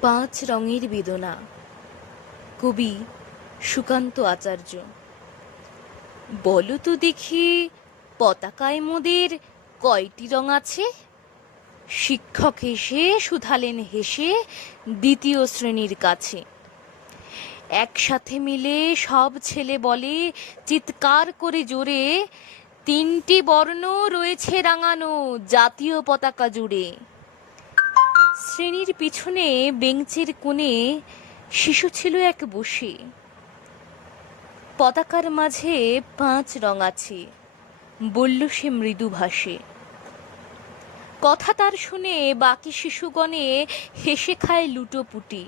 পাঁচ রঙের বেদনা। কবি সুকান্ত আচার্য। বলো তো দেখি পতাকায় মোদের কয়টি রং আছে? শিক্ষক হেসে শুধালেন হেসে দ্বিতীয় শ্রেণির কাছে। একসাথে মিলে সব ছেলে বলে চিৎকার করে জোরে, তিনটি বর্ণ রয়েছে রাঙানো জাতীয় পতাকা জুড়ে। শ্রেণির পিছনে বেঞ্চের কোণে শিশু ছিল এক বসে। পতাকার মাঝে পাঁচ রং আছে, বলল সে মৃদু ভাষে। কথা তার শুনে বাকি শিশুগণে হেসে খায় লুটোপুটি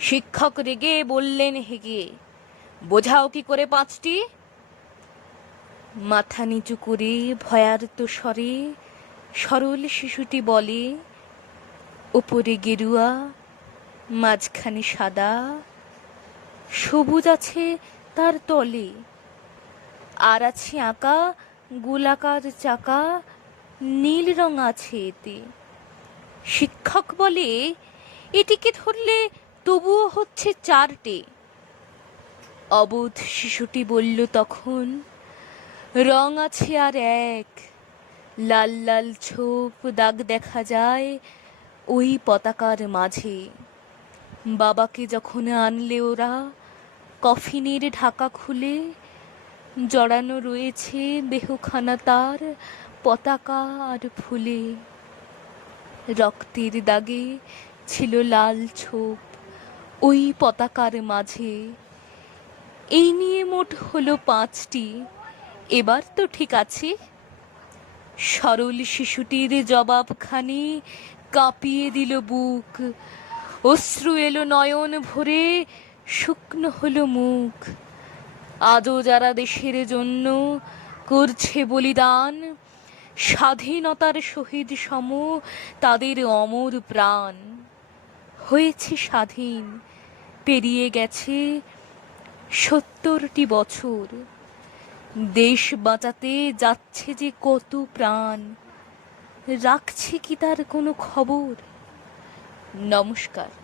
শিক্ষক রেগে বললেন, হেগে, বোঝাও কি করে পাঁচটি? মাথা নিচু করে ভয়ার্ত স্বরে সরল শিশুটি বলে ওপরে গেরুয়া, মাঝখানে সাদা, সবুজ আছে তার তলে। আর আছে আঁকা, গোলাকার চাকা, নীল রং আছে এতে। শিক্ষক বলে, এটিকে ধরলে তবুও হচ্ছে চারটে। অবোধ শিশুটি বলল তখন, রং আছে আর এক। লাল লাল ছোপ, দাগ দেখা যায় ওই পতাকার মাঝে বাবাকে যখন আনলে ওরা, কফিনের ঢাকা খুলে জড়ানো রয়েছে দেহখানা তার পতাকা আর ফুলে। রক্তের দাগে ছিল লাল ছোপ ওই পতাকার মাঝে। এই নিয়ে মোট হলো পাঁচটি। এবার তো ঠিক আছে। সরল শিশুটির জবাবখানি কাঁপিয়ে দিল বুক। অশ্রু এলো নয়ন ভরে, শুকনো হলো মুখ। আজও যারা দেশের জন্য করছে বলিদান, স্বাধীনতার শহীদ সম তাদের অমর প্রাণ। হয়েছে স্বাধীন, পেরিয়ে গেছে সত্তরটি বছর। দেশ বাঁচাতে যাচ্ছে যে কত প্রাণ রাখছে কি তার কোনো খবর? নমস্কার।